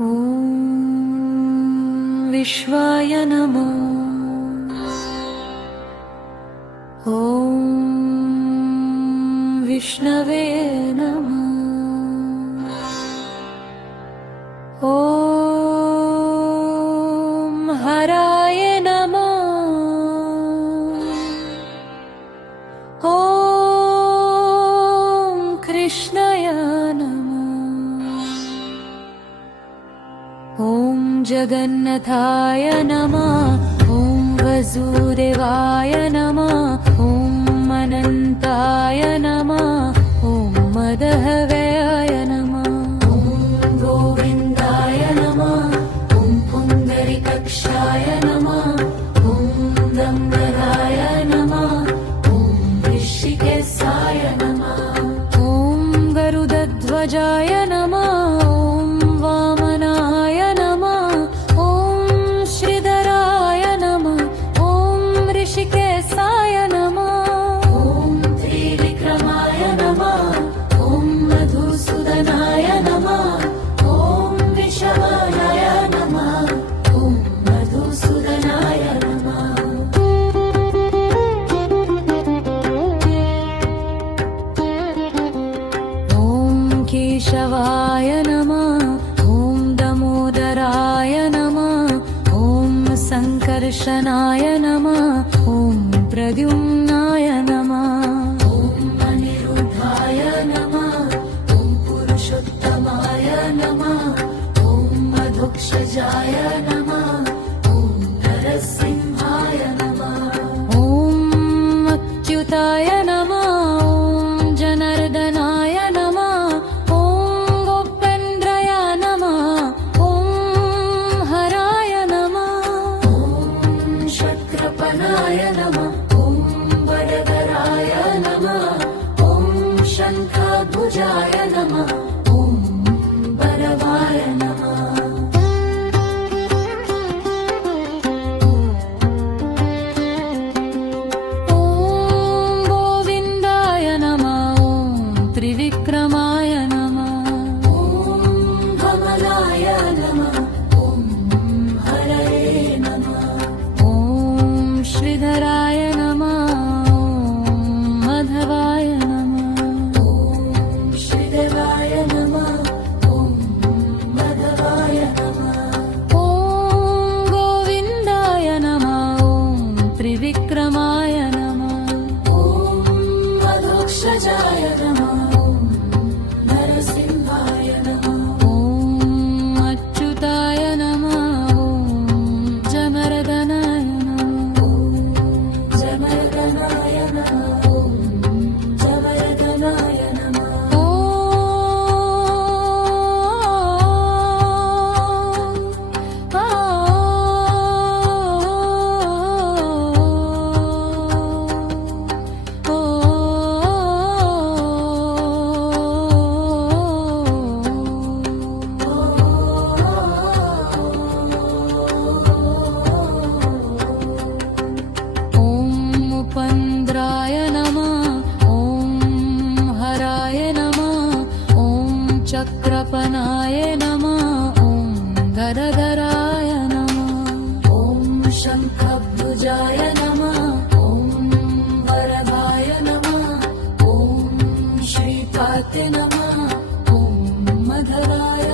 ॐ विश्वाय नमो। ॐ विष्णवे नमः। ॐ हराय नमः। ॐ कृष्णाय नमः। ॐ जगन्नाथाय नमः। ॐ वसुदेवाय नमः। ॐ अनन्ताय नमः। ॐ मदहव्याय नमः। ॐ गोविन्दाय नमः। ॐ पुण्डरीकाक्षाय नमः। ॐ गङ्गाधराय नमः। ॐ ऋषिकेशाय नमः। ॐ गरुडध्वजाय नमः। केशवाय नमः। ॐ दामोदराय नमः। ॐ संकर्षणाय नमः। ॐ प्रद्युम्नाय नमः। ॐ अनिरुद्धाय नमः। ॐ पुरुषोत्तमाय नमः। ॐ मधुक्षजाय नमः। ॐ नरसिंहाय नमः। ॐ अच्युताय नमः। ॐ जनार्दनाय नमः। शङ्खभुजाय नमः। ॐ भैरवाय नमः। ॐ गोविन्दाय नमः। ॐ त्रिविक्रमाय नमः। ॐ कमलाय नमः। ॐ हरये नमः। ॐ श्रीधराय नमः। ॐ माधवाय विक्रमाय नमः। ॐ मधुक्षजाय नमः। ॐ नरसिंहाय नमः। ॐ अच्युताय नमः। ॐ जनार्दनाय नमः। ॐ जनार्दनाय नमः। ॐ जनार्दनाय नमः। उपन्द्राय नमः। ॐ हराय नमः। ॐ चक्रपनाय नमः। ॐ गदधराय नमः। ॐ शङ्खभुजाय नमः। ॐ वरदाय नमः। ॐ श्रीपाते नमः। ॐ मधुराय